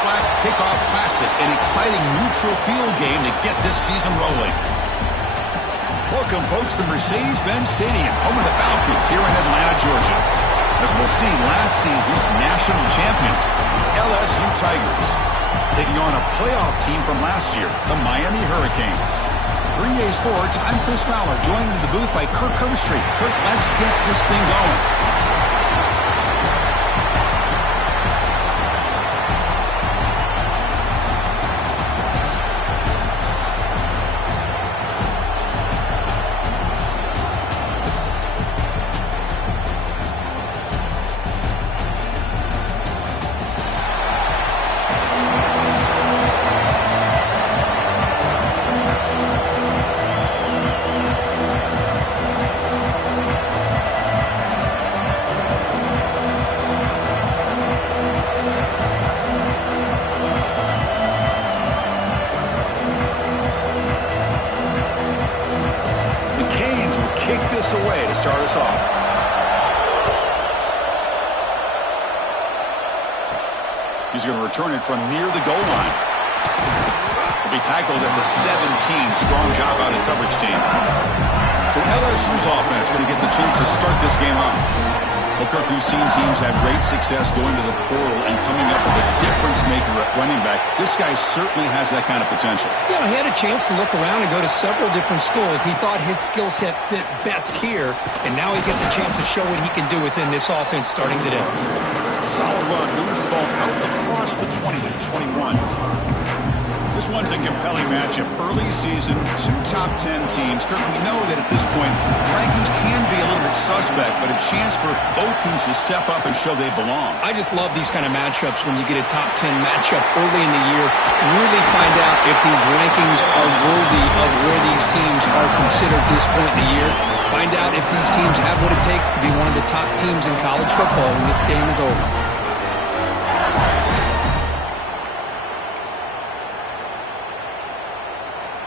flag kickoff classic, an exciting neutral field game to get this season rolling. Welcome, folks, to Mercedes-Benz Stadium, home of the Falcons here in Atlanta, Georgia. As we'll see, last season's national champions, the LSU Tigers, taking on a playoff team from last year, the Miami Hurricanes. For EA Sports, I'm Chris Fowler, joined in the booth by Kirk Herbstreit. Kirk, let's get this thing going. Away to start us off. He's going to return it from near the goal line. He'll be tackled at the 17. Strong job out of coverage team. So LSU's offense going to get the chance to start this game off. Well, Kirk, we've seen teams have great success going to the portal and coming up with a difference maker at running back. This guy certainly has that kind of potential. Yeah, he had a chance to look around and go to several different schools. He thought his skill set fit best here, and now he gets a chance to show what he can do within this offense starting today. A solid run, moves the ball out across the 20 to 21. This one's a compelling matchup. Early season, two top 10 teams. Kirk, we know that at this point, rankings can be a little bit suspect, but a chance for both teams to step up and show they belong. I just love these kind of matchups when you get a top 10 matchup early in the year. Really find out if these rankings are worthy of where these teams are considered this point in the year. Find out if these teams have what it takes to be one of the top teams in college football when this game is over.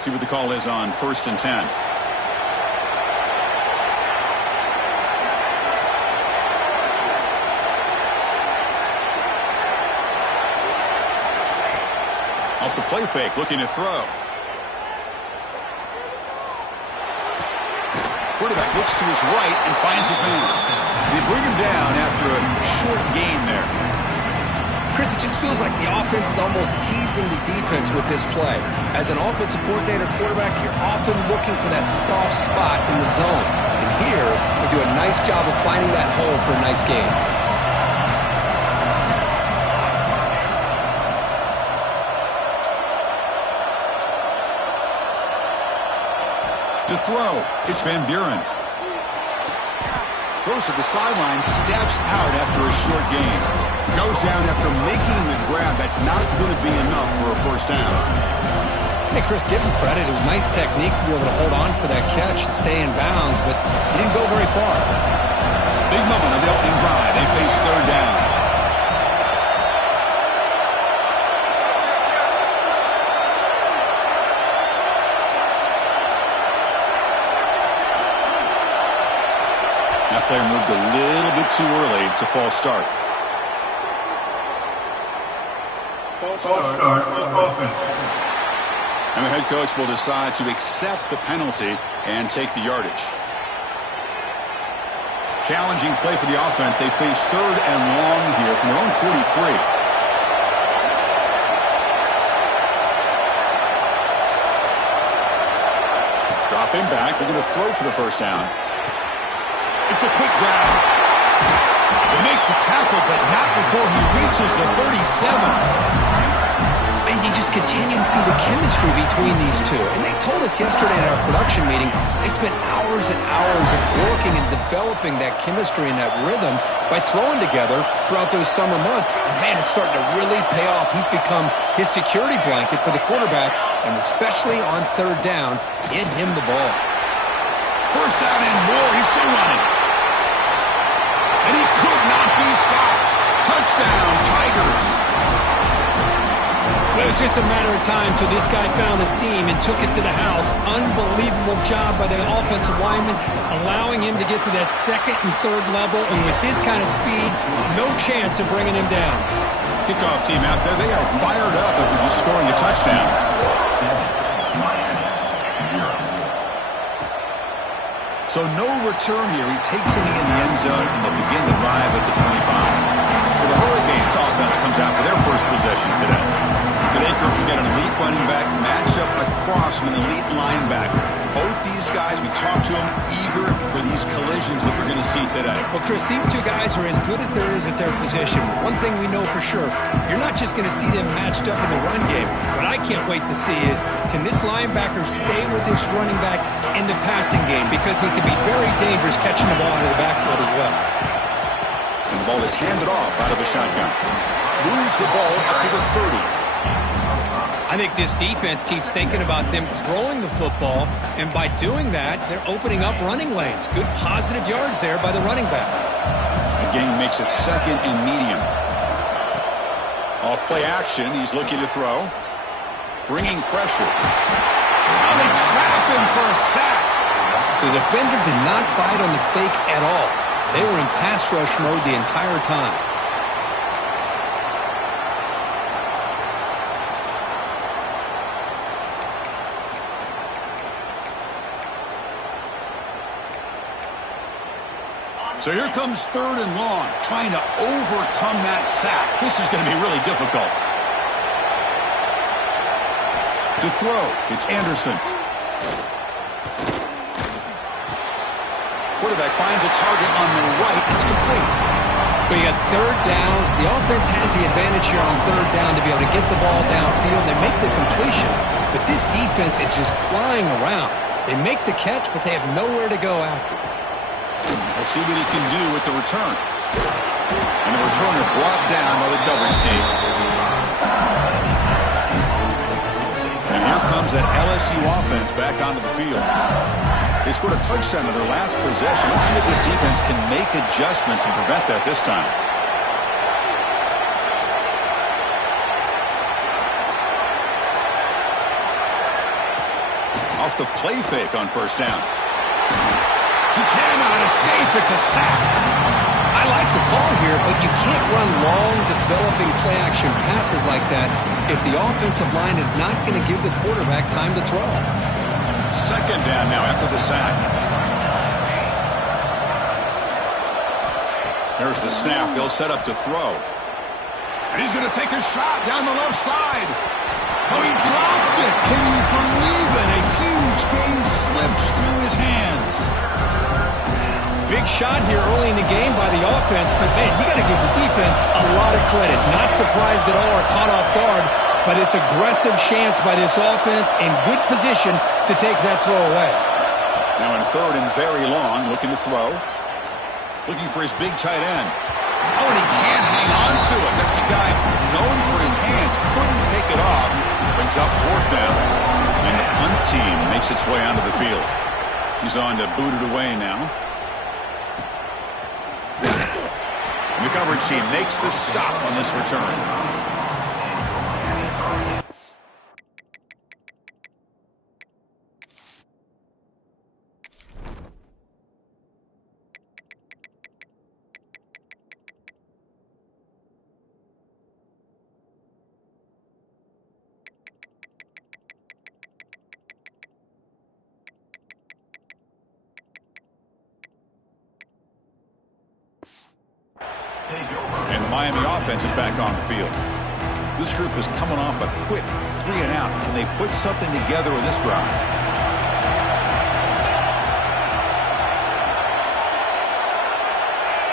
See what the call is on 1st and 10. Off the play fake, looking to throw. Quarterback looks to his right and finds his man. They bring him down after a short gain there. Chris, it just feels like the offense is almost teasing the defense with this play. As an offensive coordinator quarterback, you're often looking for that soft spot in the zone. And here, they do a nice job of finding that hole for a nice gain. To throw, it's Van Buren. Goes to the sideline, steps out after a short gain. Goes down after making the grab. That's not going to be enough for a first down. Hey, Chris, give him credit. It was nice technique to be able to hold on for that catch and stay in bounds, but he didn't go very far. Big moment of the opening drive. They face third down. That player moved a little bit too early. It's a false start. And the head coach will decide to accept the penalty and take the yardage. Challenging play for the offense. They face third and long here from their own 43. Dropping back. They're going to throw for the first down. It's a quick grab. They make the tackle, but not before he reaches the 37. And you just continue to see the chemistry between these two. And they told us yesterday at our production meeting, they spent hours and hours of working and developing that chemistry and that rhythm by throwing together throughout those summer months. And, man, it's starting to really pay off. He's become his security blanket for the quarterback, and especially on third down, get him the ball. First down and more. He's still running. And he could not be stopped. Touchdown, Tigers. Well, it was just a matter of time till this guy found the seam and took it to the house. Unbelievable job by the offensive lineman, allowing him to get to that second and third level. And with his kind of speed, no chance of bringing him down. Kickoff team out there, they are fired up after just scoring a touchdown. So no return here. He takes it in the end zone, and they'll begin the drive at the 25. So the Hurricanes offense comes out for their first possession today. Today, Kirk, we got an elite running back matchup across from an elite linebacker. Both these guys, we talked to them, eager for these collisions that we're going to see today. Well, Chris, these two guys are as good as there is at their position. One thing we know for sure, you're not just going to see them matched up in the run game. What I can't wait to see is, can this linebacker stay with this running back in the passing game? Because he can be very dangerous catching the ball out of the backfield as well. And the ball is handed off out of the shotgun. Moves the ball up to the 30. I think this defense keeps thinking about them throwing the football, and by doing that, they're opening up running lanes. Good positive yards there by the running back. The game makes it second and medium. Off play action, he's looking to throw. Bringing pressure. Now they trap him for a sack. The defender did not bite on the fake at all. They were in pass rush mode the entire time. So here comes third and long, trying to overcome that sack. This is going to be really difficult. To throw, it's Anderson. Quarterback finds a target on the right. It's complete. But you got third down. The offense has the advantage here on third down to be able to get the ball downfield. They make the completion. But this defense is just flying around. They make the catch, but they have nowhere to go after. We'll see what he can do with the return. And the returner brought down by the coverage team. And here comes that LSU offense back onto the field. They scored a touchdown in their last possession. Let's see if this defense can make adjustments and prevent that this time. Off the play fake on first down. He cannot escape. It's a sack. I like the call here, but you can't run long, developing play-action passes like that if the offensive line is not going to give the quarterback time to throw. Second down now after the sack. There's the snap. They'll set up to throw. And he's going to take a shot down the left side. Oh, he dropped it. Can you believe it? A huge gain slips through his hands. Big shot here early in the game by the offense, but, man, you got to give the defense a lot of credit. Not surprised at all or caught off guard, but it's aggressive chance by this offense in good position to take that throw away. Now in third and very long, looking to throw. Looking for his big tight end. Oh, and he can't hang on to it. That's a guy known for his hands. Couldn't pick it off. Brings up fourth down. And the punt team makes its way onto the field. He's on to boot it away now. And the coverage team makes the stop on this return. And the Miami offense is back on the field. This group is coming off a quick 3-and-out, and they put something together with this drive.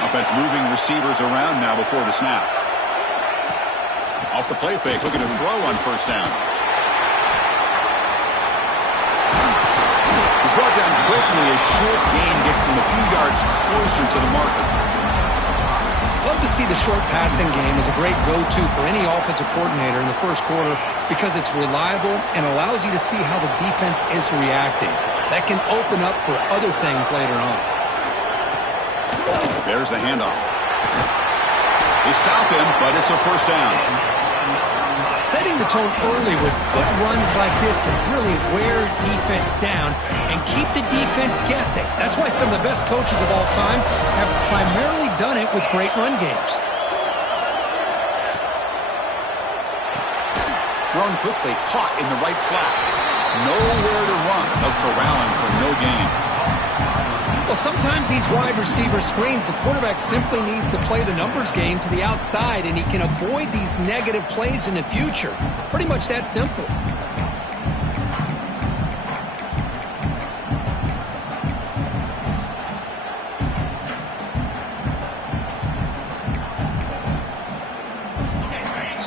Offense moving receivers around now before the snap. Off the play fake, looking to throw on first down. He's brought down quickly. A short gain gets them a few yards closer to the marker. Love to see the short passing game as a great go-to for any offensive coordinator in the first quarter because it's reliable and allows you to see how the defense is reacting. That can open up for other things later on. There's the handoff. They stop him, but it's a first down. Setting the tone early with good runs like this can really wear defense down and keep the defense guessing. That's why some of the best coaches of all time have primarily done it with great run games. Thrown quickly, caught in the right flat. Nowhere to run. They'll corral him for no gain. Well, sometimes these wide receiver screens, the quarterback simply needs to play the numbers game to the outside, and he can avoid these negative plays in the future. Pretty much that simple.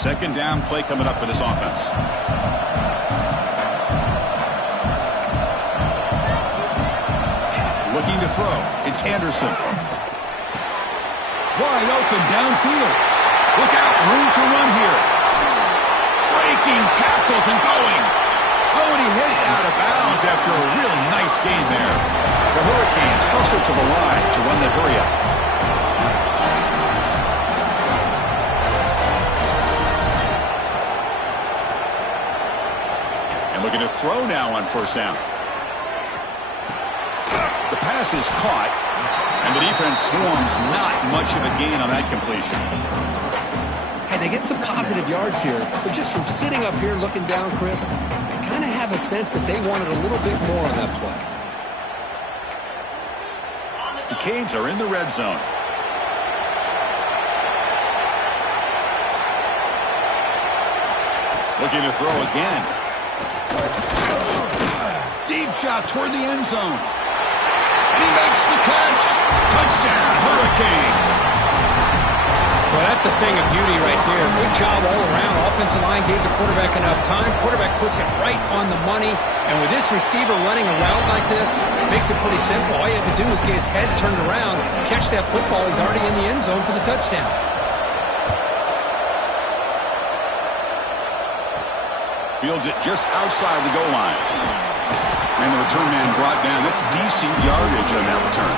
Second down play coming up for this offense. Looking to throw. It's Anderson. Wide open downfield. Look out. Room to run here. Breaking tackles and going. Oh, and he heads out of bounds after a real nice game there. The Hurricanes hustle to the line to run the hurry up. Looking to throw now on first down. The pass is caught, and the defense swarms. Not much of a gain on that completion. Hey, they get some positive yards here, but just from sitting up here looking down, Chris, I kind of have a sense that they wanted a little bit more on that play. The Canes are in the red zone. Looking to throw again. Deep shot toward the end zone. And he makes the catch. Touchdown, Hurricanes. Well, that's a thing of beauty right there. Good job all around. Offensive line gave the quarterback enough time. Quarterback puts it right on the money. And with this receiver running around like this, makes it pretty simple. All you have to do is get his head turned around, catch that football. He's already in the end zone for the touchdown. Fields it just outside the goal line. And the return man brought down. That's decent yardage on that return.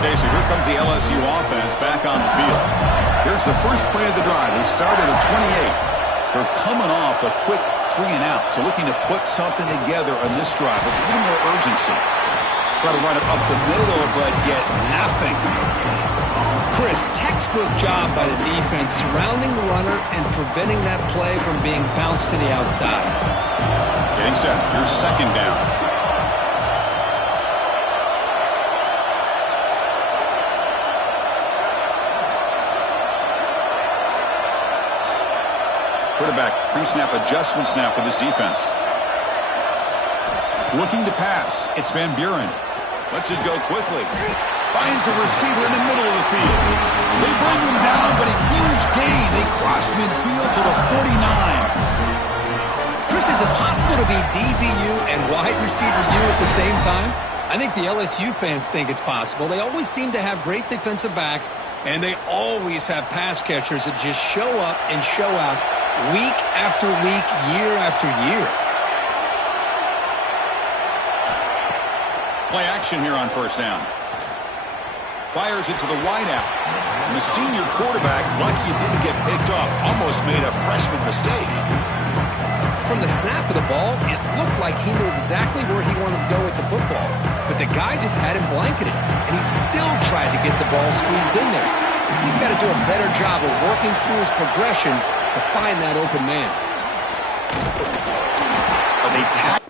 Okay, so here comes the LSU offense back on the field. Here's the first play of the drive. They started at 28. They're coming off a quick 3 and out. So looking to put something together on this drive with a little more urgency. Try to run it up the middle, but get nothing. Chris, textbook job by the defense surrounding the runner and preventing that play from being bounced to the outside. Getting set. Here's second down. Quarterback pre-snap adjustments now for this defense. Looking to pass. It's Van Buren. Lets it go quickly. Finds a receiver in the middle of the field. They bring him down, but a huge gain. They cross midfield to the 49. Chris, is it possible to be DBU and wide receiver U at the same time? I think the LSU fans think it's possible. They always seem to have great defensive backs, and they always have pass catchers that just show up and show out week after week, year after year. Play action here on first down. Fires it to the wideout. And the senior quarterback, lucky he didn't get picked off, almost made a freshman mistake. From the snap of the ball, it looked like he knew exactly where he wanted to go with the football. But the guy just had him blanketed, and he still tried to get the ball squeezed in there. He's got to do a better job of working through his progressions to find that open man. But they tap.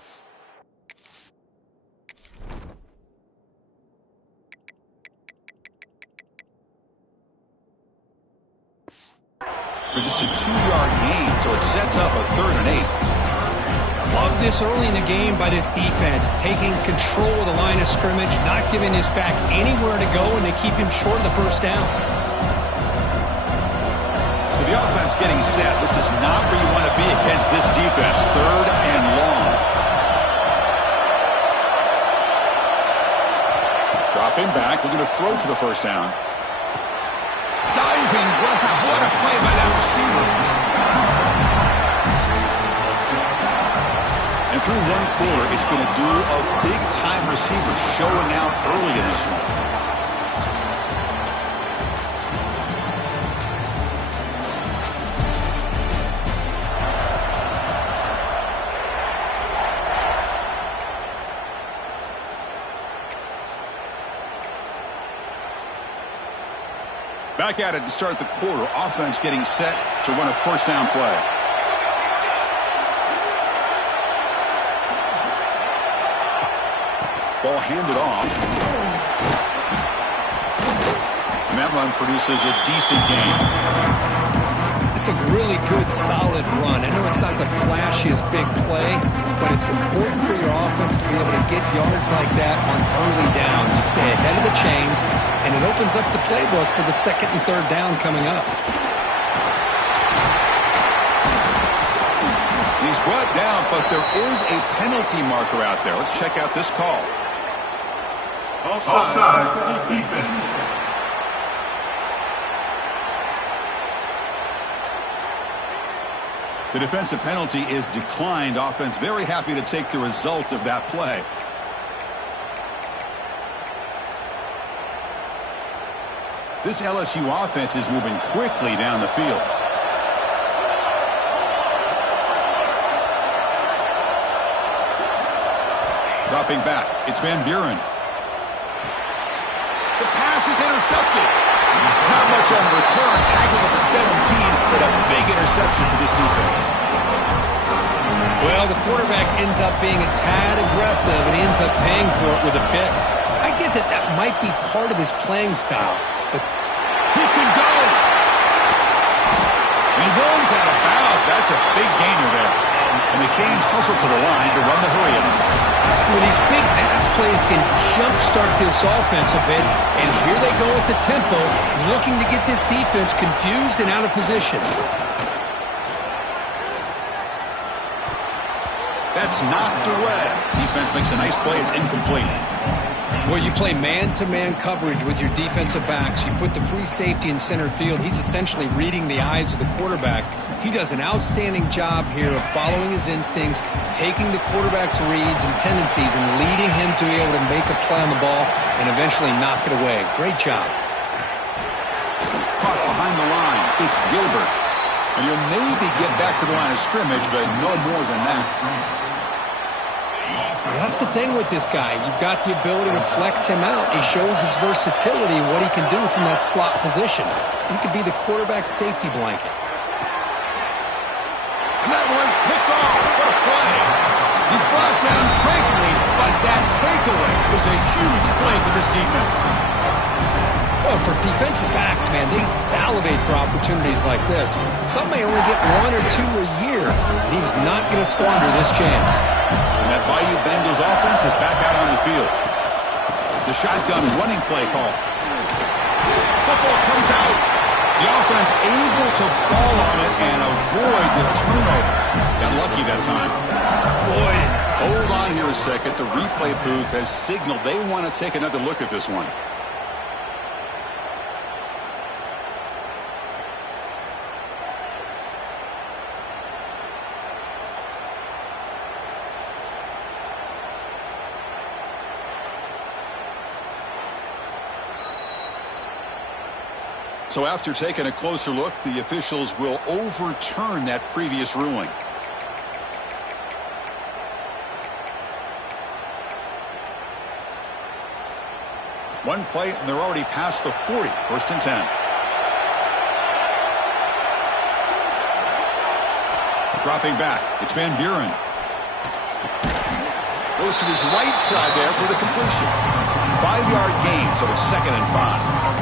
For just a 2-yard gain, so it sets up a 3rd and 8. Love this early in the game by this defense, taking control of the line of scrimmage, not giving his back anywhere to go, and they keep him short of the first down. So the offense getting set. This is not where you want to be against this defense. 3rd and long. Dropping back, looking to throw for the first down. Diving, what a play by that receiver. And through one quarter, it's been a duel of big-time receivers showing out early in this one. Back at it to start the quarter. Offense getting set to run a first down play. Ball handed off. And that run produces a decent gain. It's a really good, solid run. I know it's not the flashiest big play, but it's important for your offense to be able to get yards like that on early down. You stay ahead of the chains, and it opens up the playbook for the second and third down coming up. He's brought down, but there is a penalty marker out there. Let's check out this call. Offside, defense. The defensive penalty is declined. Offense very happy to take the result of that play. This LSU offense is moving quickly down the field. Dropping back, it's Van Buren. The pass is intercepted. Not much on the return. Tackled at the 17, but a big interception for this defense. Well, the quarterback ends up being a tad aggressive, and he ends up paying for it with a pick. I get that that might be part of his playing style, but he can go. And he runs out of bounds. That's a big gainer there. And the Canes hustle to the line to run the hurry-up. Well, these big pass plays can jumpstart this offense a bit, and here they go at the tempo, looking to get this defense confused and out of position. That's knocked away. Defense makes a nice play. It's incomplete. Well, you play man-to-man coverage with your defensive backs. You put the free safety in center field. He's essentially reading the eyes of the quarterback. He does an outstanding job here of following his instincts, taking the quarterback's reads and tendencies, and leading him to be able to make a play on the ball and eventually knock it away. Great job. Caught behind the line. It's Gilbert. And he'll maybe get back to the line of scrimmage, but no more than that. Well, that's the thing with this guy. You've got the ability to flex him out. He shows his versatility, what he can do from that slot position. He could be the quarterback's safety blanket. And that one's picked off. What a play. He's brought down quickly, but that takeaway is a huge play for this defense. Well, for defensive backs, man, they salivate for opportunities like this. Some may only get one or two a year, and he was not going to squander this chance. And that Bayou Bengals offense is back out on the field. The shotgun running play call. Football comes out. The offense able to fall on it and avoid the turnover. Got lucky that time. Boyd. Hold on here a second. The replay booth has signaled they want to take another look at this one. So after taking a closer look, the officials will overturn that previous ruling. One play, and they're already past the 40. First and 10. Dropping back. It's Van Buren. Goes to his right side there for the completion. 5-yard gain, so it's 2nd and 5.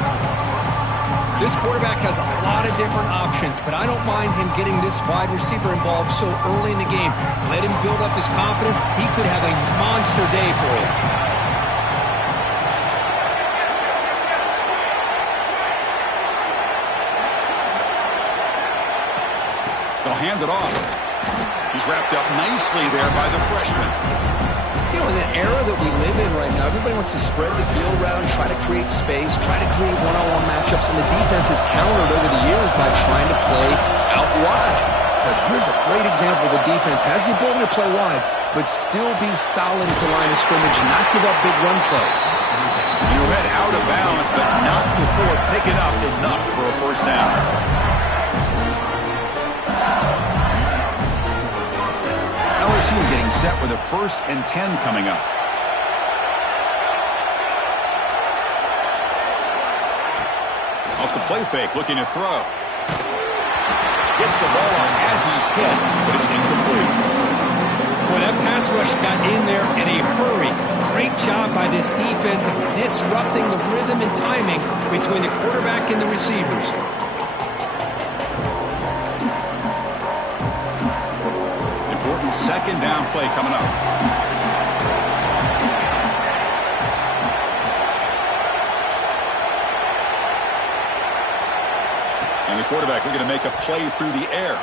This quarterback has a lot of different options, but I don't mind him getting this wide receiver involved so early in the game. Let him build up his confidence. He could have a monster day for you. They'll hand it off. He's wrapped up nicely there by the freshman. You know, in the era that we live in right now, everybody wants to spread the field around, try to create space, try to create one-on-one matchups, and the defense has countered over the years by trying to play out wide. But here's a great example. The defense has the ability to play wide, but still be solid at the line of scrimmage and not give up big run plays. You head out of bounds, but not before picking up enough for a first down. LSU getting set with a 1st and 10 coming up. Off the play fake, looking to throw. Gets the ball off as he's hit, but it's incomplete. Well, that pass rush got in there in a hurry. Great job by this defense of disrupting the rhythm and timing between the quarterback and the receivers. Important second down play coming up. And the quarterback looking to make a play through the air.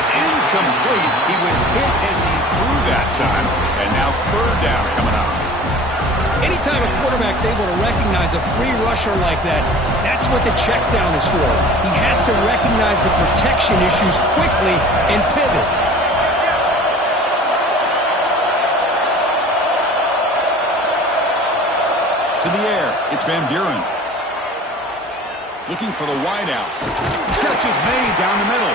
It's incomplete. He was hit as he threw that time. And now third down coming up. Anytime a quarterback's able to recognize a free rusher like that, that's what the check down is for. He has to recognize the protection issues quickly and pivot. To the air, it's Van Buren. Looking for the wideout. Catch is made down the middle.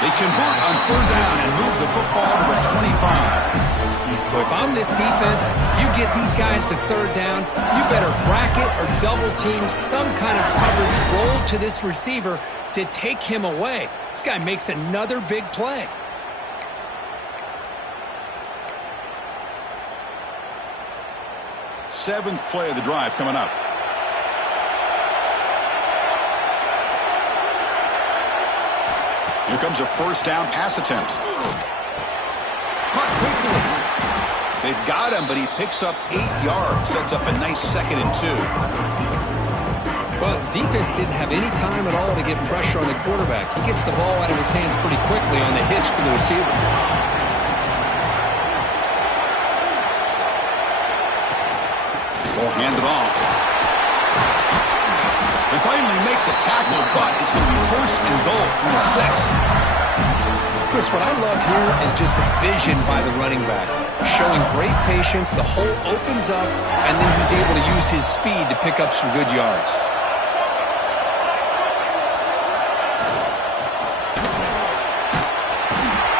They convert on third down and move the football to the 25. Well, if I'm this defense, you get these guys to third down, you better bracket or double team some kind of coverage roll to this receiver to take him away. This guy makes another big play. Seventh play of the drive coming up. Here comes a first down pass attempt. Caught quickly. They've got him, but he picks up 8 yards. Sets up a nice 2nd and 2. Well, defense didn't have any time at all to get pressure on the quarterback. He gets the ball out of his hands pretty quickly on the hitch to the receiver. Ball handed off. They finally make the tackle, but it's going to be 1st and goal from the 6. Chris, what I love here is just the vision by the running back. Showing great patience, the hole opens up, and then he's able to use his speed to pick up some good yards.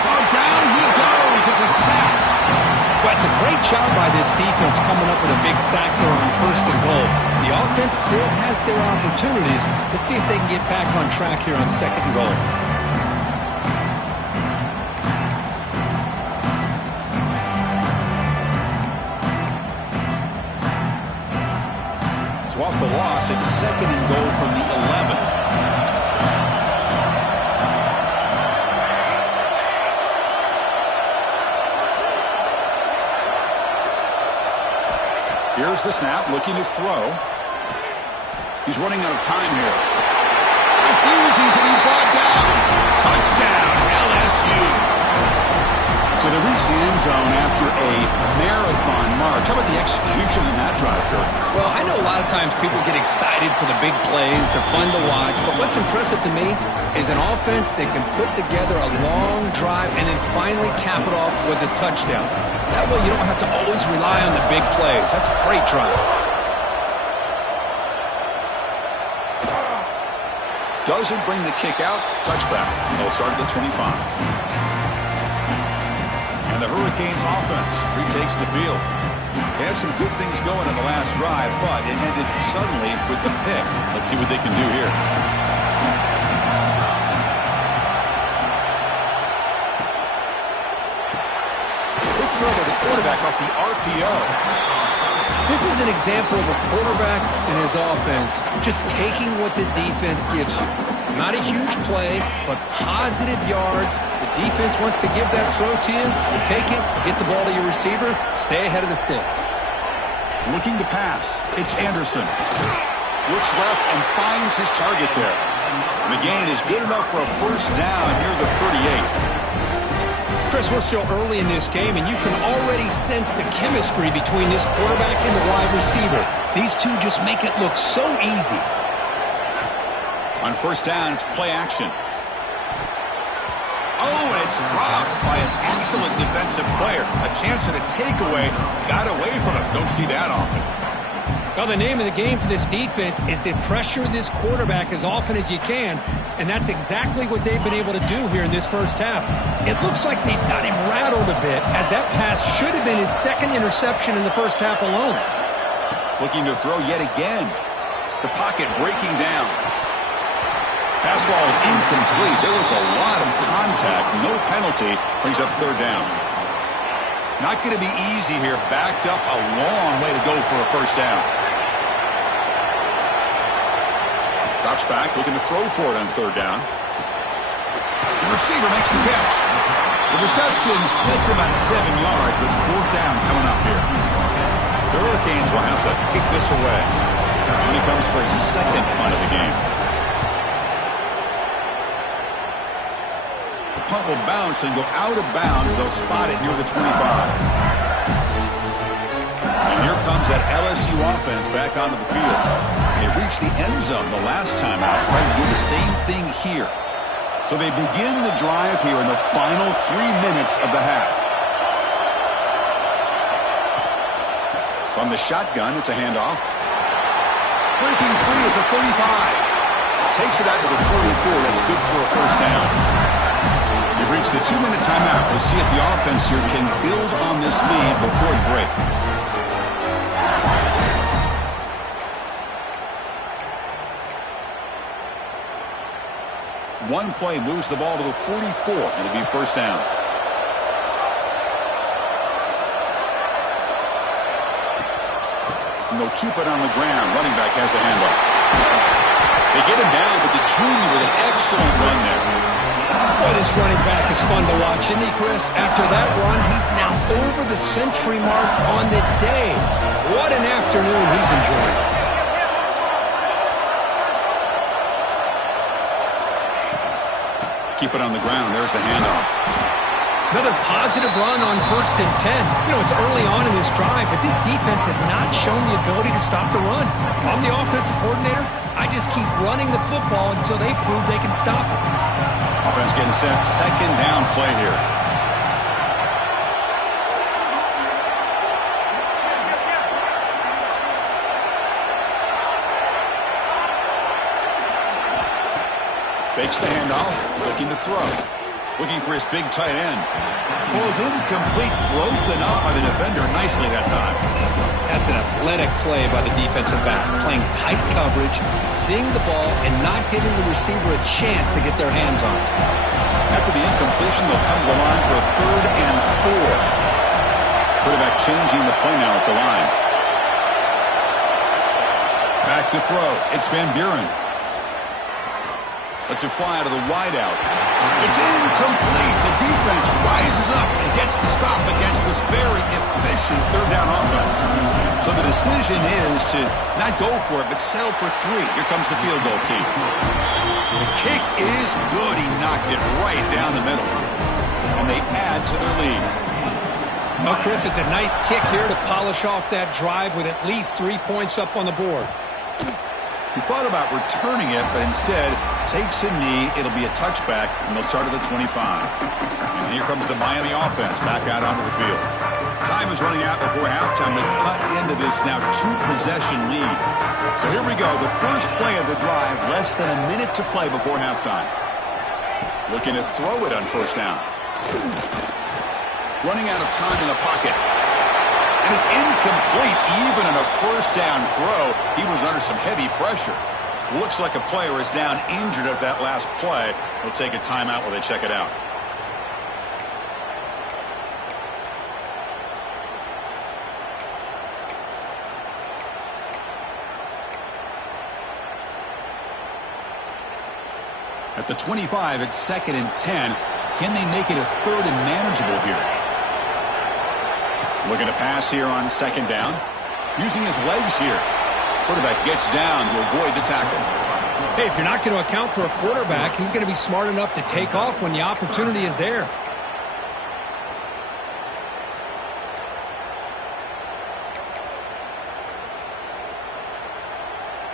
Oh, down he goes. It's a sack. Well, it's a great job by this defense coming up with a big sack there on 1st and goal. The offense still has their opportunities. Let's see if they can get back on track here on 2nd and goal. So off the loss, it's 2nd and goal from the 11. Here's the snap, looking to throw. He's running out of time here. Refusing to be brought down. Touchdown, LSU. So they reach the end zone after a marathon march. How about the execution in that drive, Kurt? Well, I know a lot of times people get excited for the big plays. They're fun to watch. But what's impressive to me is an offense that can put together a long drive and then finally cap it off with a touchdown. That way you don't have to always rely on the big plays. That's a great drive. Doesn't bring the kick out. Touchback. They'll start at the 25. And the Hurricanes offense retakes the field. They had some good things going in the last drive, but it ended suddenly with the pick. Let's see what they can do here. Quick throw by the quarterback off the RPO. This is an example of a quarterback and his offense just taking what the defense gives you. Not a huge play, but positive yards. The defense wants to give that throw to you. You take it, get the ball to your receiver, stay ahead of the sticks. Looking to pass. It's Anderson. Looks left and finds his target there. The gain is good enough for a first down near the 38. Chris, we're still early in this game, and you can already sense the chemistry between this quarterback and the wide receiver. These two just make it look so easy. On first down, it's play action. Oh, and it's dropped by an excellent defensive player. A chance at a takeaway. Got away from him. Don't see that often. Well, the name of the game for this defense is to pressure this quarterback as often as you can, and that's exactly what they've been able to do here in this first half. It looks like they've got him rattled a bit, as that pass should have been his 2nd interception in the first half alone. Looking to throw yet again. The pocket breaking down. Pass ball is incomplete. There was a lot of contact. No penalty. Brings up third down. Not going to be easy here. Backed up a long way to go for a first down. Drops back, looking to throw for it on third down. The receiver makes the catch. The reception gets him at 7 yards, but fourth down coming up here. The Hurricanes will have to kick this away. And he comes for his second punt of the game. The punt will bounce and go out of bounds. They'll spot it near the 25. And here comes that LSU offense back onto the field. They reached the end zone the last time out. Trying to do the same thing here. So they begin the drive here in the final 3 minutes of the half. From the shotgun, it's a handoff. Breaking free at the 35. Takes it out to the 44. That's good for a first down. We've reached the 2-minute timeout. We'll see if the offense here can build on this lead before the break. One play moves the ball to the 44, and it'll be first down. And they'll keep it on the ground. Running back has the handoff. They get him down, but the junior with an excellent run there. Boy, this running back is fun to watch, isn't he, Chris? After that run, he's now over the century mark on the day. What an afternoon he's enjoying. Keep it on the ground. There's the handoff. Another positive run on 1st and 10. You know, it's early on in this drive, but this defense has not shown the ability to stop the run. I'm the offensive coordinator. I just keep running the football until they prove they can stop it. Offense getting set. Second down play here. Fakes the handoff, looking to throw. Looking for his big tight end. Falls incomplete, broken up by the defender nicely that time. That's an athletic play by the defensive back. Playing tight coverage, seeing the ball, and not giving the receiver a chance to get their hands on it. After the incompletion, they'll come to the line for a 3rd and 4. Quarterback changing the play now at the line. Back to throw. It's Van Buren. Lets it fly out of the wideout. It's incomplete. The defense rises up and gets the stop against this very efficient 3rd down offense. So the decision is to not go for it, but settle for 3. Here comes the field goal team. The kick is good. He knocked it right down the middle. And they add to their lead. Well, Chris, it's a nice kick here to polish off that drive with at least 3 points up on the board. He thought about returning it, but instead takes a knee. It'll be a touchback, and they'll start at the 25. And here comes the Miami offense back out onto the field. Time is running out before halftime to cut into this now 2-possession lead. So here we go, the first play of the drive, less than a minute to play before halftime. Looking to throw it on first down. Running out of time in the pocket. And it's incomplete. Even in a first down throw, he was under some heavy pressure. Looks like a player is down injured at that last play. They'll take a timeout while they check it out. At the 25, it's 2nd and 10. Can they make it a 3rd and manageable here? Looking to pass here on 2nd down. Using his legs here. Quarterback gets down to avoid the tackle. Hey, if you're not going to account for a quarterback, he's going to be smart enough to take off when the opportunity is there.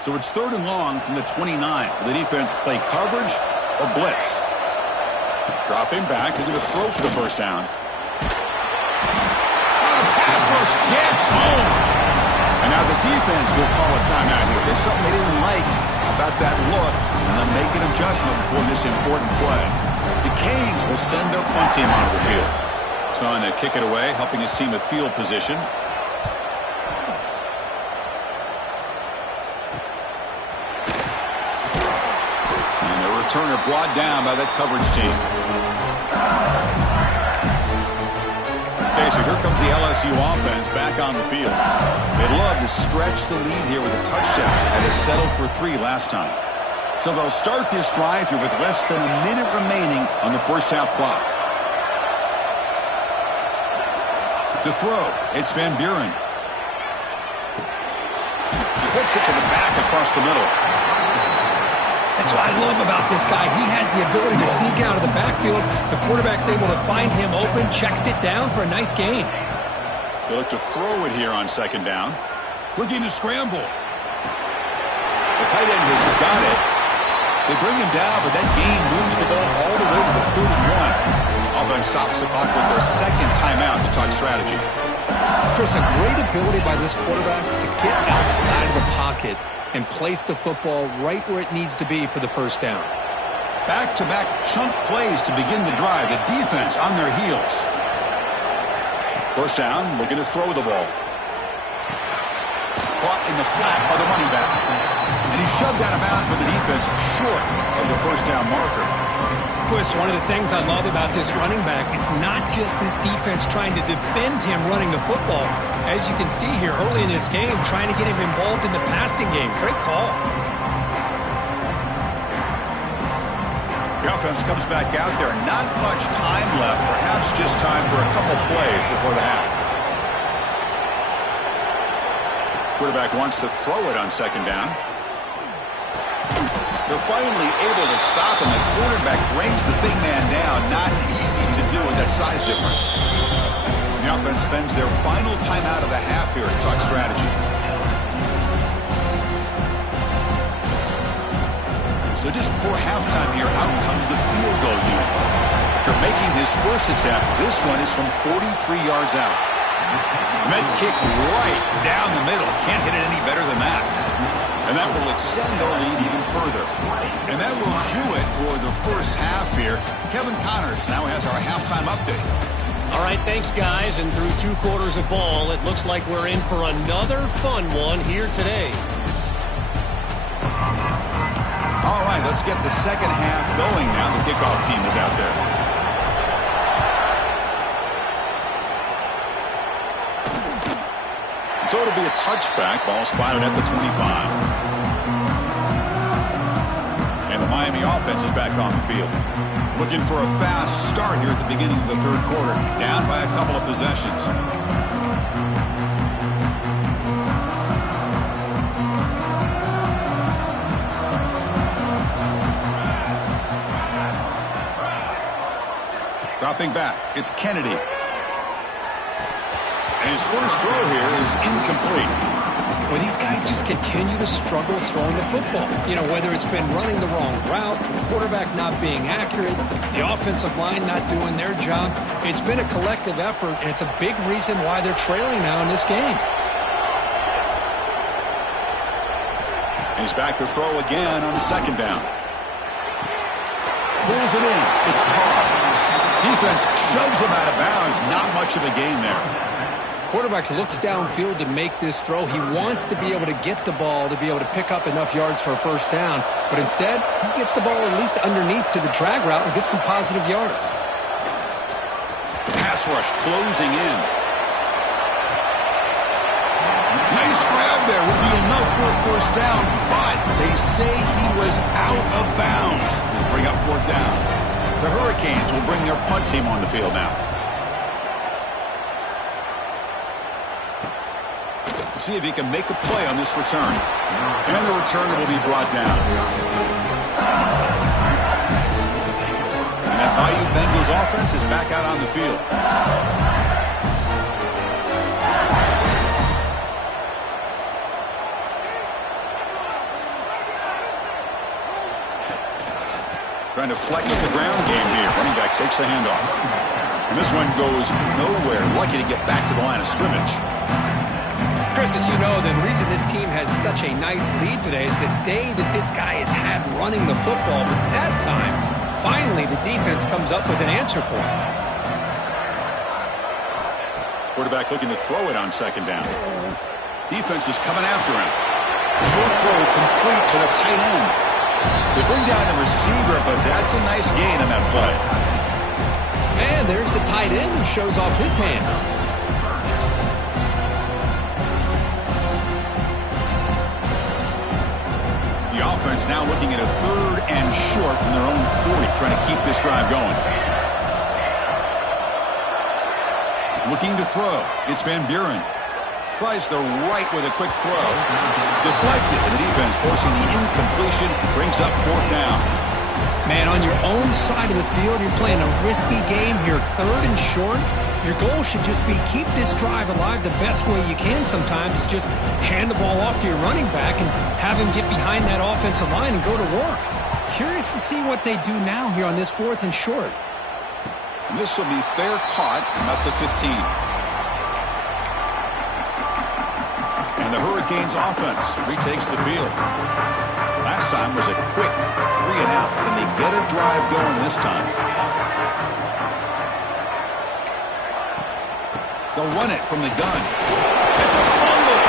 So it's 3rd and long from the 29. The defense play coverage or blitz. Dropping back. They're going to throw for the first down. Pass rush gets home. And now the defense will call a timeout here. There's something they didn't like about that look, and they'll make an adjustment before this important play. The Canes will send their punt team onto the field. Trying to kick it away, helping his team with field position. returner brought down by that coverage team. Okay, so here comes the LSU offense back on the field. They'd love to stretch the lead here with a touchdown. Had to settle for 3 last time. So they'll start this drive here with less than a minute remaining on the first half clock. To throw, it's Van Buren. He flips it to the back across the middle. That's what I love about this guy. He has the ability to sneak out of the backfield. The quarterback's able to find him open, checks it down for a nice gain. They look to throw it here on second down. Looking to scramble. The tight end has got it. They bring him down, but that gain moves the ball all the way to the 31. Offense stops the clock with their second timeout to talk strategy. Chris, a great ability by this quarterback to get outside of the pocket and place the football right where it needs to be for the first down. Back-to-back chunk plays to begin the drive. The defense on their heels. First down, looking to throw the ball. Caught in the flat by the running back. And he's shoved out of bounds with the defense short of the first down marker. Chris, one of the things I love about this running back, it's not just this defense trying to defend him running the football. As you can see here early in this game, trying to get him involved in the passing game. Great call. The offense comes back out there. Not much time left. Perhaps just time for a couple plays before the half. Quarterback wants to throw it on second down. They're finally able to stop him. The quarterback brings the big man down. Not easy to do with that size difference. The offense spends their final timeout of the half here to talk strategy. So just before halftime here, out comes the field goal unit. After making his first attempt, this one is from 43 yards out. Med kick right down the middle. Can't hit it any better than that. And that will extend their lead even further. And that will do it for the first half here. Kevin Connors now has our halftime update. All right, thanks, guys. And through 2 quarters of ball, it looks like we're in for another fun one here today. All right, let's get the second half going now. The kickoff team is out there. So it'll be a touchback. Ball spotted at the 25. And the Miami offense is back on the field. Looking for a fast start here at the beginning of the third quarter. Down by a couple of possessions. Dropping back, it's Kennedy. And his first throw here is incomplete. Well, these guys just continue to struggle throwing the football. You know, whether it's been running the wrong route, the quarterback not being accurate, the offensive line not doing their job. It's been a collective effort, and it's a big reason why they're trailing now in this game. And he's back to throw again on second down. Pulls it in. It's caught. Defense shoves him out of bounds. Not much of a gain there. Quarterback looks downfield to make this throw. He wants to be able to get the ball to be able to pick up enough yards for a first down. But instead, he gets the ball at least underneath to the drag route and gets some positive yards. Pass rush closing in. Nice grab there. Would be enough for a first down, but they say he was out of bounds. Bring up fourth down. The Hurricanes will bring their punt team on the field now. See if he can make a play on this return. And the returner will be brought down. And that Bayou Bengals offense is back out on the field. Trying to flex the ground game here. Running back takes the handoff. And this one goes nowhere. Lucky to get back to the line of scrimmage. Chris, as you know, the reason this team has such a nice lead today is the day that this guy has had running the football. But that time, finally, the defense comes up with an answer for him. Quarterback looking to throw it on second down. Defense is coming after him. Short throw complete to the tight end. They bring down the receiver, but that's a nice gain on that play. And there's the tight end who shows off his hands. The offense now looking at a 3rd and short from their own 40, trying to keep this drive going. Looking to throw. It's Van Buren. Tries the right with a quick throw. Deflected, and the defense forcing the incompletion. Brings up 4th down. Man, on your own side of the field, you're playing a risky game here. 3rd and short. Your goal should just be keep this drive alive the best way you can sometimes. Is just hand the ball off to your running back and have him get behind that offensive line and go to work. Curious to see what they do now here on this 4th and short. And this will be fair caught up to 15. And the Hurricanes offense retakes the field. Last time was a quick 3 and out. And they get a drive going this time. They'll run it from the gun. It's a fumble.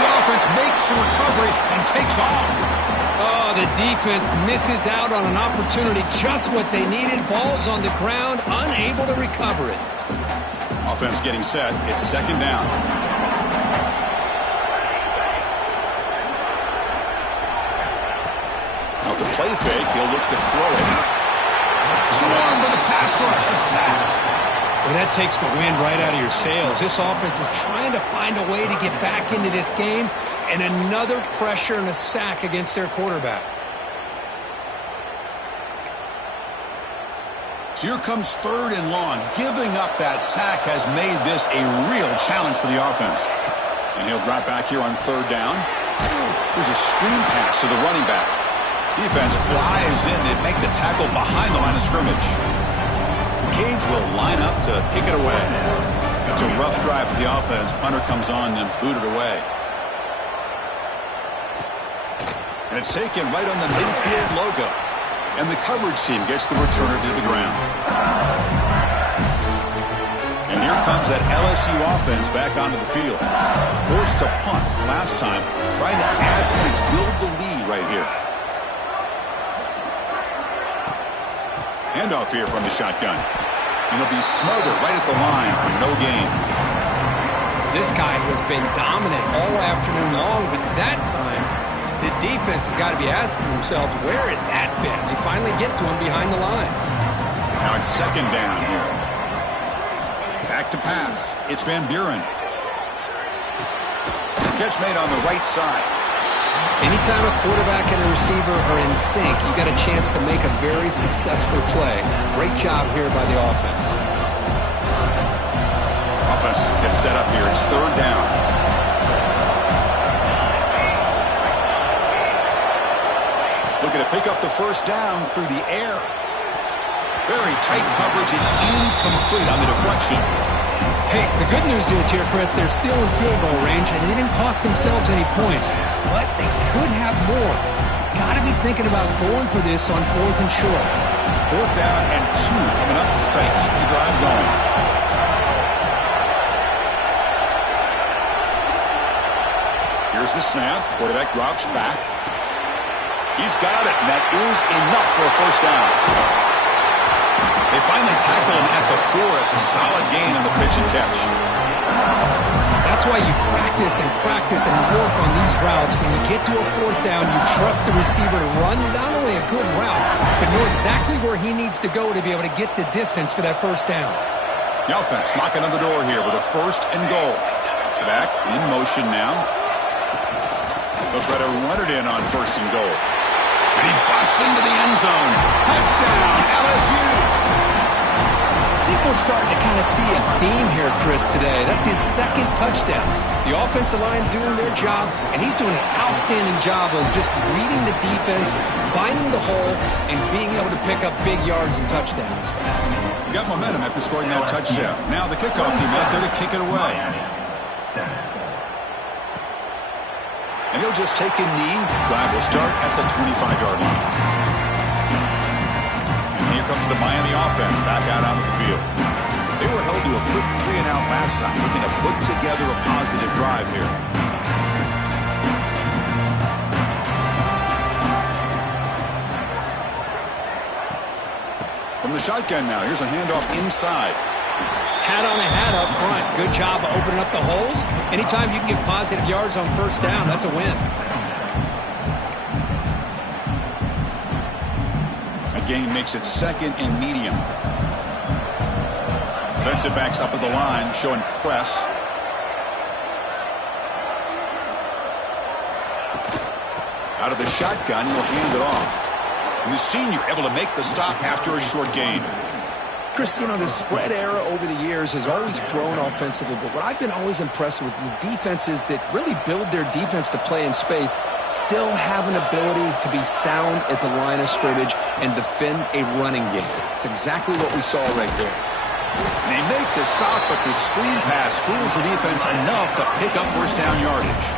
The offense makes a recovery and takes off. Oh, the defense misses out on an opportunity. Just what they needed. Ball's on the ground, unable to recover it. Offense getting set. It's 2nd down. Now the play fake, he'll look to throw it. Swarm with a pass rush. A sack. Well, that takes the wind right out of your sails. This offense is trying to find a way to get back into this game, and another pressure and a sack against their quarterback. So here comes 3rd and long. Giving up that sack has made this a real challenge for the offense. And he'll drop back here on 3rd down. Here's a screen pass to the running back. Defense flies in to make the tackle behind the line of scrimmage. Canes will line up to kick it away. It's a rough drive for the offense. Punter comes on and booted away. And it's taken right on the midfield logo. And the coverage team gets the returner to the ground. And here comes that LSU offense back onto the field. Forced to punt last time. Trying to add points, build the lead right here. Handoff here from the shotgun. And he'll be smothered right at the line for no gain. This guy has been dominant all afternoon long, but that time, the defense has got to be asking themselves, where has that been? They finally get to him behind the line. Now it's 2nd down here. Back to pass. It's Van Buren. Catch made on the right side. Anytime a quarterback and a receiver are in sync, you got a chance to make a very successful play. Great job here by the offense. Offense gets set up here. It's 3rd down. Looking to pick up the 1st down through the air. Very tight coverage. It's incomplete on the deflection. Hey, the good news is here, Chris, they're still in field goal range, and they didn't cost themselves any points. But they could have more. You got to be thinking about going for this on 4th and short. 4th down and 2 coming up to try to keep the drive going. Here's the snap. Quarterback drops back. He's got it, and that is enough for a 1st down. They finally tackle him at the 4. It's a solid gain on the pitch and catch. That's why you practice and work on these routes. When you get to a 4th down, you trust the receiver to run not only a good route, but know exactly where he needs to go to be able to get the distance for that 1st down. The offense knocking on the door here with a 1st and goal. Back in motion now. They'll try to run it in on 1st and goal. And he busts into the end zone. Touchdown, LSU. I think we're starting to kind of see a theme here, Chris, today. That's his 2nd touchdown. The offensive line doing their job, and he's doing an outstanding job of just reading the defense, finding the hole, and being able to pick up big yards and touchdowns. You got momentum after scoring that touchdown. Now the kickoff team out there to kick it away. And he'll just take a knee. Drive will start at the 25-yard line. And here comes the Miami offense back out onto the field. They were held to a quick 3 and out last time, looking to put together a positive drive here. shotgun now. Here's a handoff inside. Hat on a hat up front. Good job of opening up the holes. Anytime you can get positive yards on first down, that's a win. A gain makes it 2nd and medium. Defensive backs up at the line, showing press. Out of the shotgun, he'll hand it off. And the senior able to make the stop after a short gain. Chris, you know, the spread era over the years has always grown offensively, but what I've been always impressed with the defenses that really build their defense to play in space still have an ability to be sound at the line of scrimmage and defend a running game. It's exactly what we saw right there. And they make the stop, but the screen pass fools the defense enough to pick up first down yardage.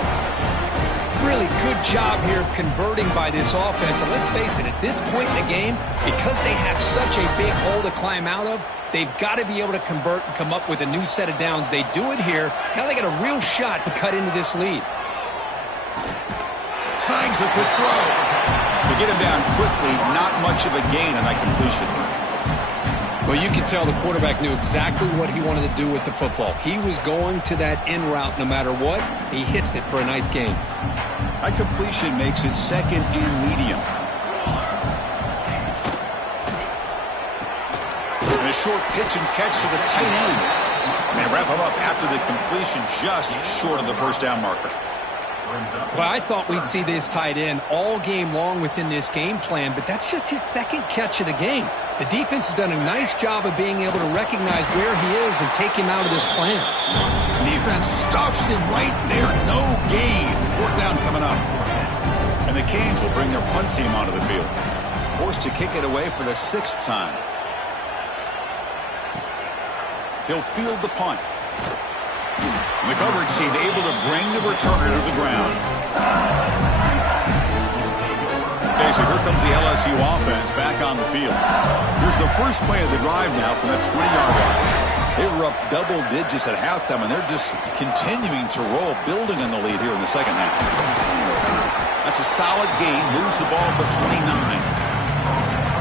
Really good job here of converting by this offense. And let's face it, at this point in the game, because they have such a big hole to climb out of, they've got to be able to convert and come up with a new set of downs. They do it here. Now they got a real shot to cut into this lead. Signs the quick throw. To get him down quickly, not much of a gain on that completion. Well, you can tell the quarterback knew exactly what he wanted to do with the football. He was going to that in route no matter what. He hits it for a nice gain. That completion makes it 2nd and medium. And a short pitch and catch to the tight end. And they wrap him up after the completion just short of the first down marker. Well, I thought we'd see this tight end all game long within this game plan, but that's just his 2nd catch of the game. The defense has done a nice job of being able to recognize where he is and take him out of this plan. Defense stuffs him right there. No gain. 4th down coming up. And the Canes will bring their punt team onto the field. Forced to kick it away for the 6th time. He'll field the punt. And the coverage team able to bring the returner to the ground. Okay, so here comes the LSU offense back on the field. Here's the first play of the drive now from that 20-yard line. They were up double digits at halftime, and they're just continuing to roll, building on the lead here in the second half. That's a solid gain, moves the ball to the 29.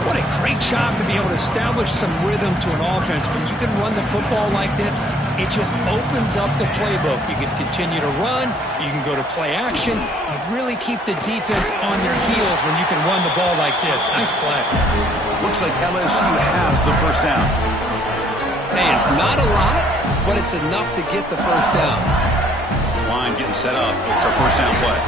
What a great job to be able to establish some rhythm to an offense. When you can run the football like this, it just opens up the playbook. You can continue to run. You can go to play action. You really keep the defense on their heels when you can run the ball like this. Nice play. Looks like LSU has the first down. Hey, it's not a lot, but it's enough to get the first down. This line getting set up. It's our first down play.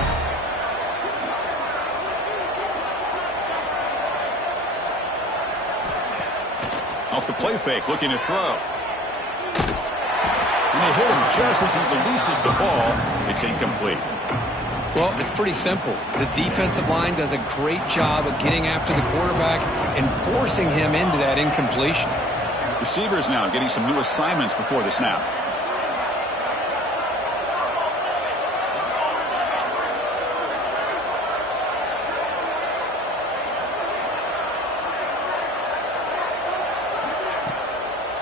Off the play fake, looking to throw. And they hit him just as he releases the ball. It's incomplete. Well, it's pretty simple. The defensive line does a great job of getting after the quarterback and forcing him into that incompletion. Receivers now getting some new assignments before the snap.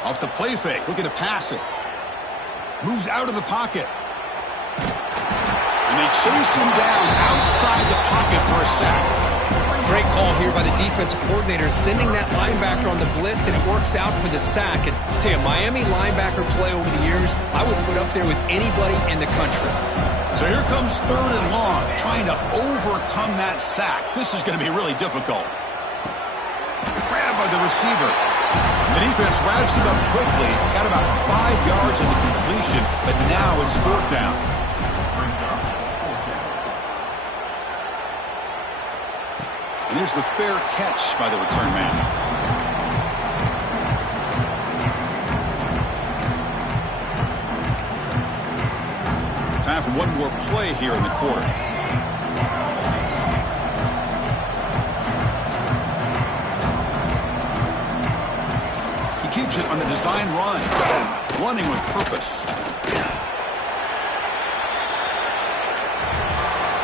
Off the play fake, looking to pass it. Moves out of the pocket. And they chase him down outside the pocket for a sack. Great call here by the defensive coordinator, sending that linebacker on the blitz, and it works out for the sack. And I tell you, Miami linebacker play over the years, I would put up there with anybody in the country. So here comes 3rd and long, trying to overcome that sack. This is going to be really difficult. Grabbed by the receiver. The defense wraps him up quickly. Got about 5 yards in the completion, but now it's 4th down. And here's the fair catch by the return man. Time for one more play here in the quarter. Keeps it on the design run. Running with purpose.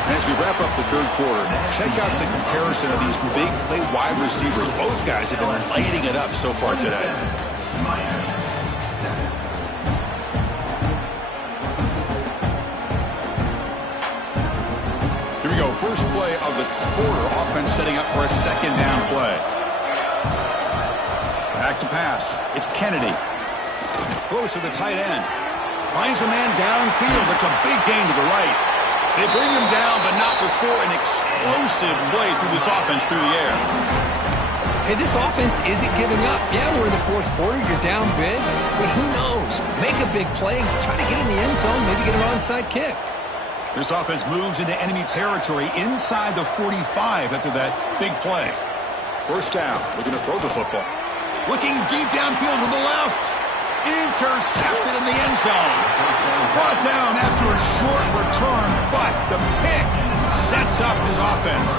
And as we wrap up the 3rd quarter, check out the comparison of these big play wide receivers. Both guys have been lighting it up so far today. Here we go. First play of the quarter. Offense setting up for a 2nd down play. Back to pass. It's Kennedy. Throws to the tight end. Finds a man downfield. That's a big gain to the right. They bring him down, but not before an explosive play through this offense through the air. Hey, this offense isn't giving up. Yeah, we're in the fourth quarter. You're down big. But who knows? Make a big play. Try to get in the end zone. Maybe get an onside kick. This offense moves into enemy territory inside the 45 after that big play. First down. Looking to throw the football. Looking deep downfield to the left. Intercepted in the end zone. Brought down after a short return, but the pick sets up his offense.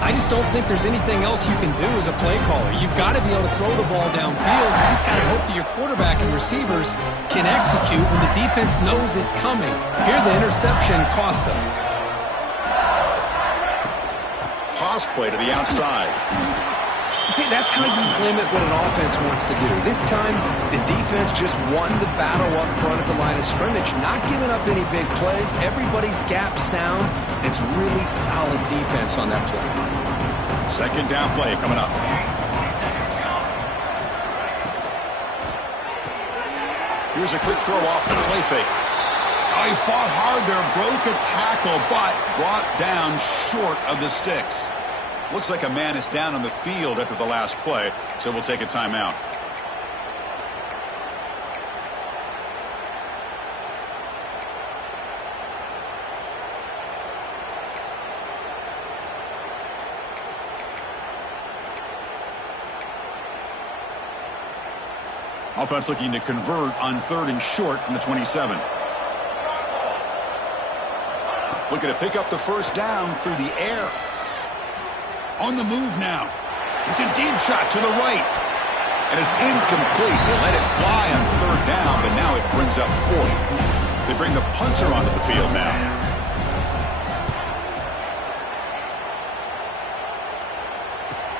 I just don't think there's anything else you can do as a play caller. You've got to be able to throw the ball downfield. You just got to hope that your quarterback and receivers can execute when the defense knows it's coming. Here, the interception cost them. Toss play to the outside. See, that's how you limit what an offense wants to do. This time, the defense just won the battle up front at the line of scrimmage, not giving up any big plays. Everybody's gap sound. It's really solid defense on that play. Second down play coming up. Here's a quick throw off the play fake. Oh, he fought hard there, broke a tackle, but brought down short of the sticks. Looks like a man is down on the field after the last play, so we'll take a timeout. Offense looking to convert on 3rd and short from the 27. Looking to pick up the first down through the air. On the move now. It's a deep shot to the right. And it's incomplete. They let it fly on 3rd down, but now it brings up 4th. They bring the punter onto the field now.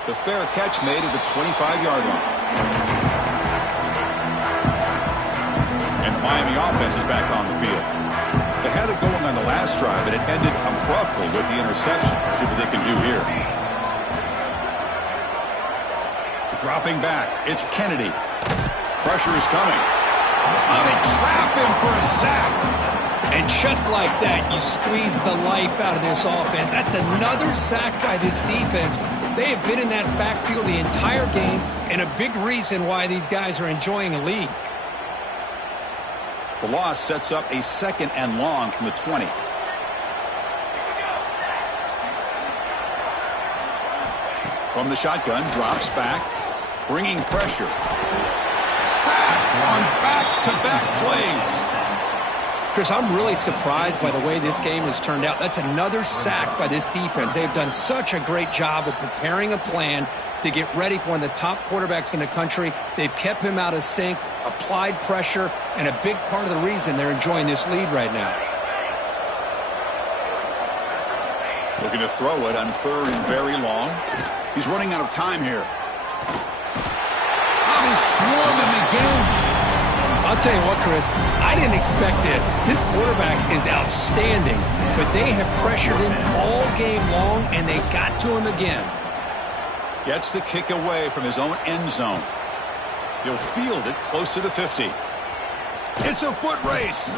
The fair catch made at the 25-yard line. And the Miami offense is back on the field. They had it going on the last drive, but it ended abruptly with the interception. Let's see what they can do here. Dropping back, it's Kennedy. Pressure is coming. Oh, they trap him for a sack. And just like that, you squeeze the life out of this offense. That's another sack by this defense. They have been in that backfield the entire game, and a big reason why these guys are enjoying a lead. The loss sets up a 2nd and long from the 20. From the shotgun, drops back. Bringing pressure. Sacked on back-to-back plays. Chris, I'm really surprised by the way this game has turned out. That's another sack by this defense. They've done such a great job of preparing a plan to get ready for one of the top quarterbacks in the country. They've kept him out of sync, applied pressure, and a big part of the reason they're enjoying this lead right now. Looking to throw it on 3rd and very long. He's running out of time here. They swarm him again. I'll tell you what, Chris, I didn't expect this. This quarterback is outstanding, but they have pressured him all game long, and they got to him again. Gets the kick away from his own end zone. He'll field it close to the 50. It's a foot race.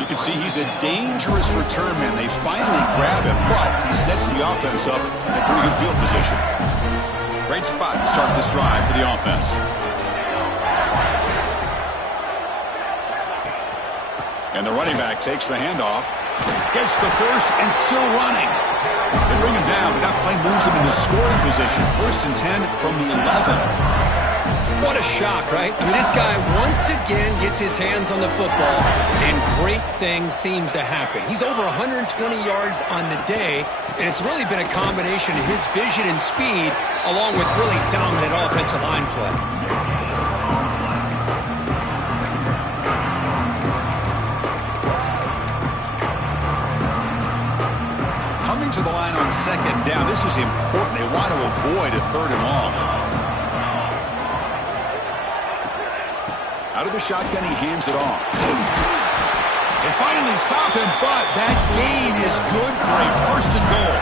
You can see he's a dangerous return man. They finally grab him, but he sets the offense up in a pretty good field position. Great spot to start this drive for the offense. And the running back takes the handoff. Gets the first and still running. They bring him down, but that play moves him into scoring position. 1st and 10 from the 11. What a shock, right? I mean, this guy once again gets his hands on the football, and great things seems to happen. He's over 120 yards on the day, and it's really been a combination of his vision and speed, along with really dominant offensive line play. Coming to the line on 2nd down. This is important. They want to avoid a 3rd and long. Out of the shotgun, he hands it off. They finally stop him, but that gain is good for a 1st and goal.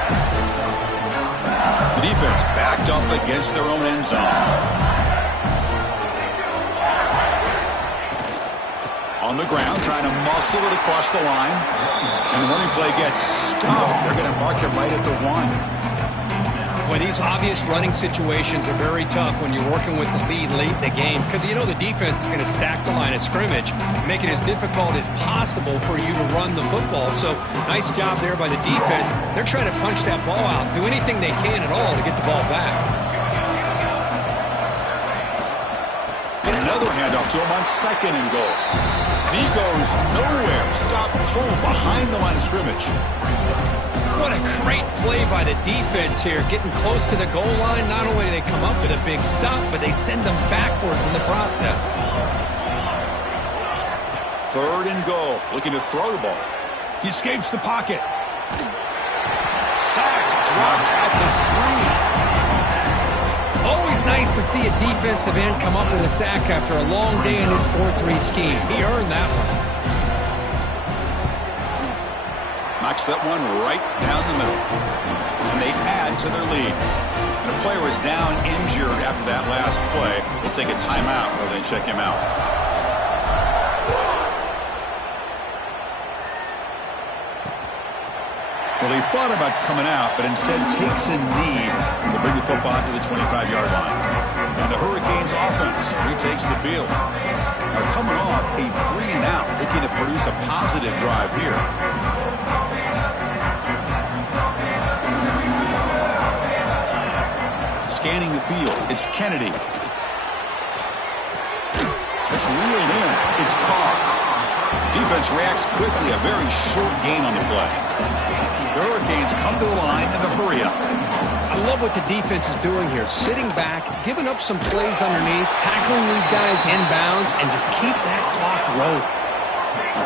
The defense backed up against their own end zone. On the ground, trying to muscle it across the line. And the running play gets stopped. They're going to mark it right at the 1. Boy, these obvious running situations are very tough when you're working with the lead late in the game because you know the defense is going to stack the line of scrimmage, make it as difficult as possible for you to run the football. So nice job there by the defense. They're trying to punch that ball out, do anything they can at all to get the ball back. And another handoff to him on 2nd and goal. And he goes nowhere. Stop pulled behind the line of scrimmage. What a great play by the defense here, getting close to the goal line. Not only do they come up with a big stop, but they send them backwards in the process. 3rd and goal, looking to throw the ball. He escapes the pocket. Sacked, dropped at the 3. Always nice to see a defensive end come up with a sack after a long day in his 4-3 scheme. He earned that one. Knocks that one right down the middle. And they add to their lead. And a player is down injured after that last play. We'll take a timeout while they check him out. Well, he thought about coming out, but instead takes a knee to bring the football to the 25-yard line. And the Hurricanes offense retakes the field. Now coming off a 3-and-out, looking to produce a positive drive here. Scanning the field, it's Kennedy. It's reeled in, it's Carr. Defense reacts quickly, a very short gain on the play. The Hurricanes come to the line in a hurry up. I love what the defense is doing here. Sitting back, giving up some plays underneath, tackling these guys inbounds, and just keep that clock rolling.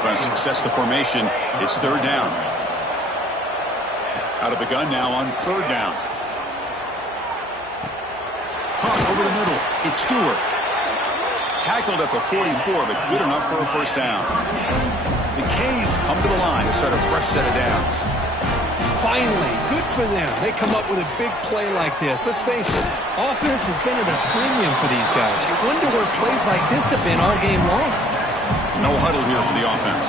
Offense sets the formation. It's 3rd down. Out of the gun now on 3rd down. Hunt over the middle. It's Stewart. Tackled at the 44, but good enough for a 1st down. The Canes come to the line to start a fresh set of downs. Finally, good for them. They come up with a big play like this. Let's face it, offense has been at a premium for these guys. You wonder where plays like this have been all game long. No huddle here for the offense.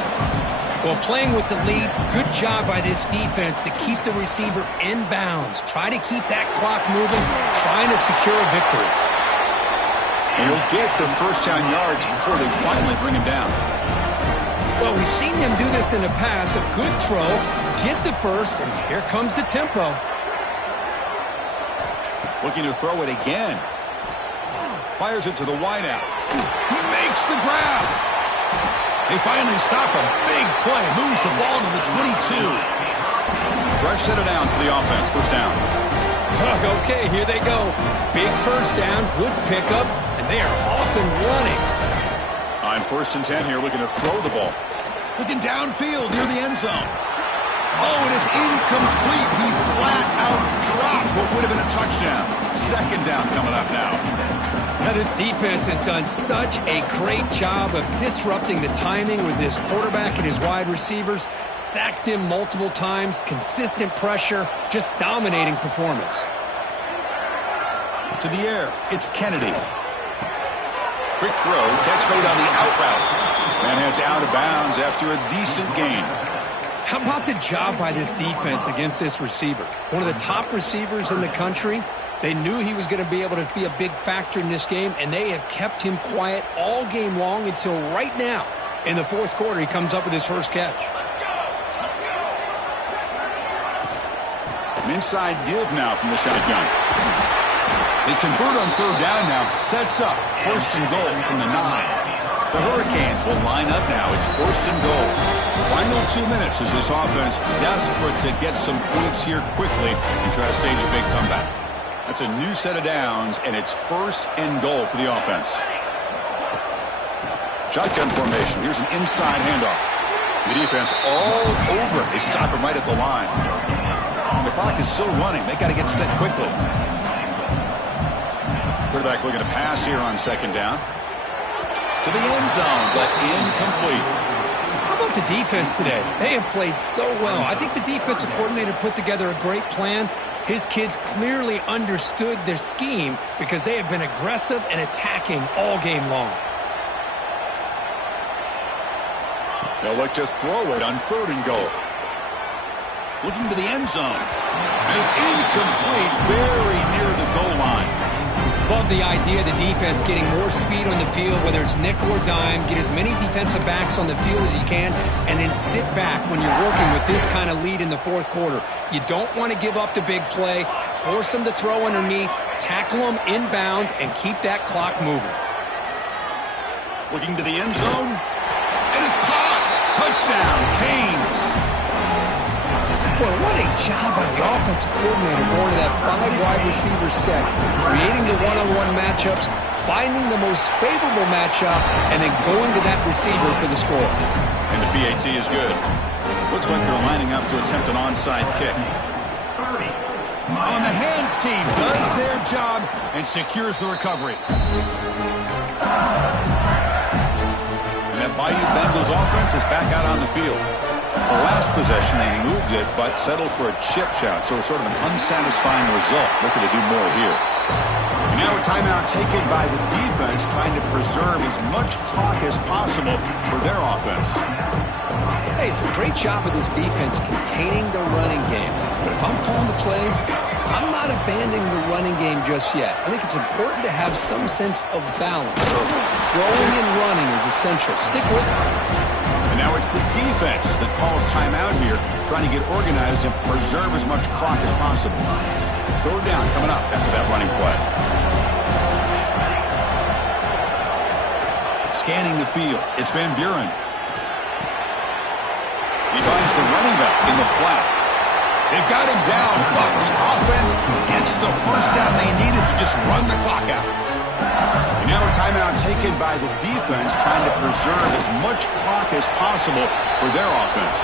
Well, playing with the lead, good job by this defense to keep the receiver in bounds. Try to keep that clock moving, trying to secure a victory. And he'll get the 1st down yards before they finally bring him down. Well, we've seen them do this in the past. A good throw, get the 1st, and here comes the tempo. Looking to throw it again. Fires it to the wideout. He makes the grab. They finally stop a big play. Moves the ball to the 22. Fresh set of downs for the offense. 1st down. Okay, here they go. Big 1st down, good pickup, and they are off and running. On 1st and 10 here, looking to throw the ball. Looking downfield near the end zone. Oh, and it's incomplete. He flat out dropped what would have been a touchdown. 2nd down coming up now. Now, this defense has done such a great job of disrupting the timing with his quarterback and his wide receivers. Sacked him multiple times, consistent pressure, just dominating performance. To the air, it's Kennedy. Quick throw, catch made on the out route. Man heads out of bounds after a decent gain. How about the job by this defense against this receiver? One of the top receivers in the country. They knew he was going to be able to be a big factor in this game, and they have kept him quiet all game long until right now. In the 4th quarter, he comes up with his 1st catch. An inside give now from the shotgun. They convert on 3rd down now. Sets up 1st and goal from the 9. The Hurricanes will line up now. It's 1st and goal. Final 2 minutes as this offense desperate to get some points here quickly and try to stage a big comeback. That's a new set of downs, and it's 1st and goal for the offense. Shotgun formation. Here's an inside handoff. The defense all over. They stop him right at the line. And the clock is still running. They got to get set quickly. Quarterback looking to pass here on 2nd down. To the end zone, but incomplete. How about the defense today? They have played so well. I think the defensive coordinator put together a great plan. His kids clearly understood their scheme because they have been aggressive and attacking all game long. They'll look to throw it on 3rd and goal. Looking to the end zone. And it's incomplete, very near the goal line. Love the idea of the defense getting more speed on the field, whether it's nickel or dime. Get as many defensive backs on the field as you can, and then sit back when you're working with this kind of lead in the 4th quarter. You don't want to give up the big play. Force them to throw underneath, tackle them inbounds, and keep that clock moving. Looking to the end zone. And it's caught. Touchdown, Canes. Boy, what a job by the offensive coordinator going to that 5 wide receiver set, creating the one-on-one matchups, finding the most favorable matchup, and then going to that receiver for the score. And the PAT is good. Looks like they're lining up to attempt an onside kick. On the hands team does their job and secures the recovery. And that Bayou Bengals offense is back out on the field. The last possession, they moved it, but settled for a chip shot, so sort of an unsatisfying result. Looking to do more here. And now a timeout taken by the defense, trying to preserve as much clock as possible for their offense. Hey, it's a great job of this defense containing the running game. But if I'm calling the plays, I'm not abandoning the running game just yet. I think it's important to have some sense of balance. Throwing and running is essential. Stick with it. And now it's the defense that calls timeout here, trying to get organized and preserve as much clock as possible. 3rd down coming up after that running play. Scanning the field, it's Van Buren. He finds the running back in the flat. They've got him down, but the offense gets the first down they needed to just run the clock out. And now a timeout taken by the defense, trying to preserve as much clock as possible for their offense.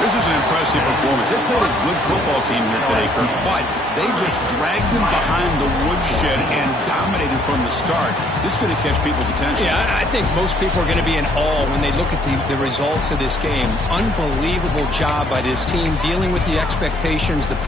This is an impressive performance. They played a good football team here today, Kirk, but they just dragged them behind the woodshed and dominated from the start. This is going to catch people's attention. Yeah, I think most people are going to be in awe when they look at the results of this game. Unbelievable job by this team dealing with the expectations, the